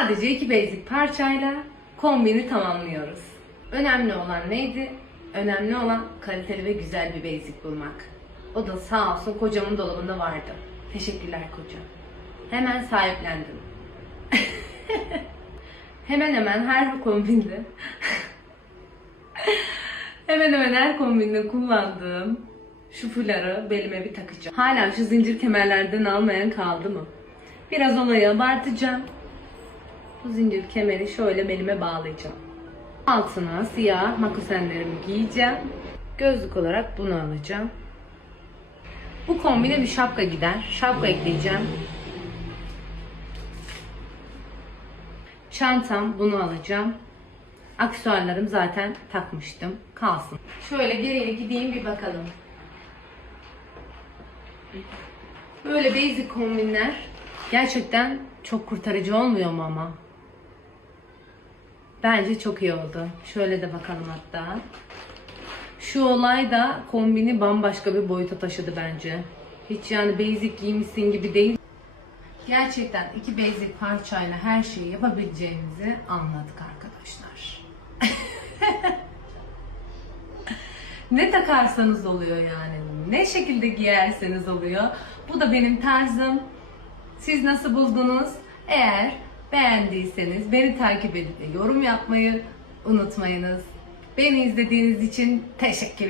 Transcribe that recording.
Sadece iki basic parçayla kombini tamamlıyoruz. Önemli olan neydi? Önemli olan kaliteli ve güzel bir basic bulmak. O da sağ olsun kocamın dolabında vardı. Teşekkürler kocam. Hemen sahiplendim. hemen hemen her kombinde hemen hemen her kombinde kullandığım şu fuları belime bir takacağım. Hala şu zincir kemerlerden almayan kaldı mı? Biraz olayı abartacağım. Bu zincir kemeri şöyle belime bağlayacağım. Altına siyah makusenlerimi giyeceğim. Gözlük olarak bunu alacağım. Bu kombine bir şapka gider. Şapka ekleyeceğim. Çantam bunu alacağım. Aksesuarlarım zaten takmıştım. Kalsın. Şöyle geriye gideyim bir bakalım. Böyle basic kombinler gerçekten çok kurtarıcı olmuyor mu ama? Bence çok iyi oldu. Şöyle de bakalım hatta. Şu olay da kombini bambaşka bir boyuta taşıdı bence. Hiç yani basic giymişsin gibi değil. Gerçekten iki basic parçayla her şeyi yapabileceğimizi anladık arkadaşlar. ne takarsanız oluyor yani. Ne şekilde giyerseniz oluyor. Bu da benim tarzım. Siz nasıl buldunuz? Eğer beğendiyseniz beni takip edip yorum yapmayı unutmayınız. Beni izlediğiniz için teşekkür